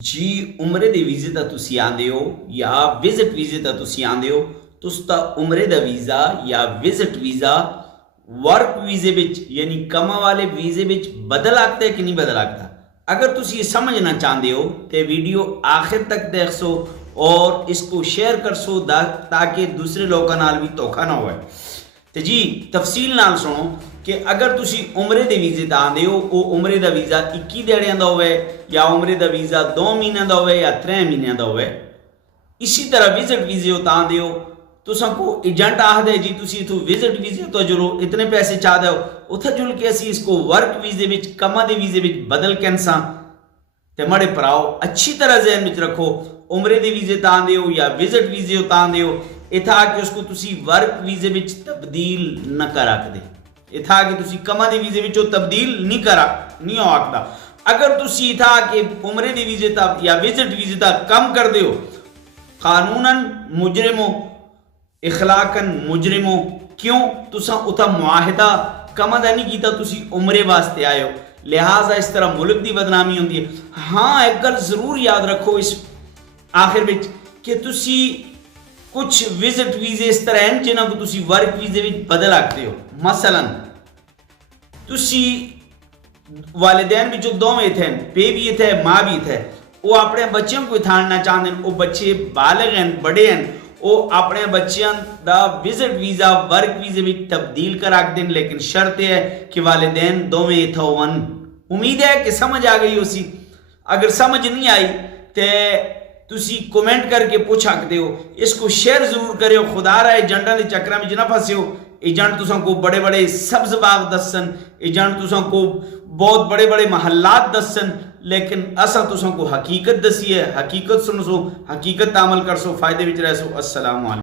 जी उमरे दे वीज़े दा तुसी आंदे हो या विजिट वीज़े दा तुसी आंदे हो तुस दा उमरे दा वीज़ा या विजिट वीज़ा वर्क वीज़े विच यानी कमा वाले वीज़े विच बदल आखदा है कि नहीं बदल आखदा। अगर तुसी ये समझना चाहते हो तो वीडियो आखिर तक देख सो और इसको शेयर कर सो ताकि दूसरे लोगों नाल भी धोखा ना होवे। तो जी तफसील नाल सुनो कि अगर तुसी उमरे दे वीज़े दा आंदे हो वो उमरे दा वीज़ा 21 दिहाड़ियां दा होवे या उमरे दा वीज़ा 2 महीने दा होवे या 3 महीने दा होवे। इसी तरह विजिट वीज़े हो आंदे हो तुसां को एजेंट आखदे जी तुसी इथों विजिट वीज़े तो जुड़ो इतने पैसे चाहते हो उथे जुड़ के असी इसको वर्क वीज़े विच कमा दे वीज़े विच बदल कैंसा। ते मड़े भराओ अच्छी तरह जहन में रखो उमरे दे वीज़े ता आंदे हो या विजिट वीज़े हो आंदे हो इत्थे आके उसको तुसी वर्क वीज़े विच तब्दील न कर आखदे। इत्थे आके तुसी कमा दे वीज़े विच तब्दील नहीं हो आखदा। अगर तुसी इत्थे आके उमरे दे वीज़े ता या विजिट वीज़े ता कम करदे हो कानूनन मुजरिम हो इखलाकन मुजरिम हो। क्यों तुसा उथा मुआहिदा कमा दा नहीं कीता तुसी उमरे वास्ते आए हो लिहाजा इस तरह मुल्क की बदनामी होती है। हाँ एक गल जरूर याद रखो इस आखिर विच कि तुसी कुछ विजिट वीज़े इस तरह हैं जिन्होंने को तुसी वर्क वीज़े विच बदल आखते हो। मसलन तुसी वालिदैन विचों दोवें थे पे भी थे माँ भी थे वो अपने बच्चों को इथाड़ना चाहते हैं वो बच्चे बालग हैं बड़े हैं वो अपने बच्चों का विजिट वीज़ा वर्क वीज़े में तब्दील कर आखते हैं लेकिन शर्त है कि वालिदैन दोवें इत्थे होवन। उम्मीद है कि समझ आ गई उसी। अगर समझ नहीं आई तो तुसी कमेंट करके पूछ सकते हो। इसको शेयर जरूर करो खुदा रहा एजेंटा के चक्कर में ना फंसे हो। एजेंट तुसां को बड़े बड़े सब्ज बाग दसन एजेंट तुसां को बहुत बड़े बड़े महल्लात दसन लेकिन असा तुसां को हकीकत दसी है। हकीकत सुन सो हकीकत अमल कर सो फायदे विच रह सो। अस्सलाम वालेकुम।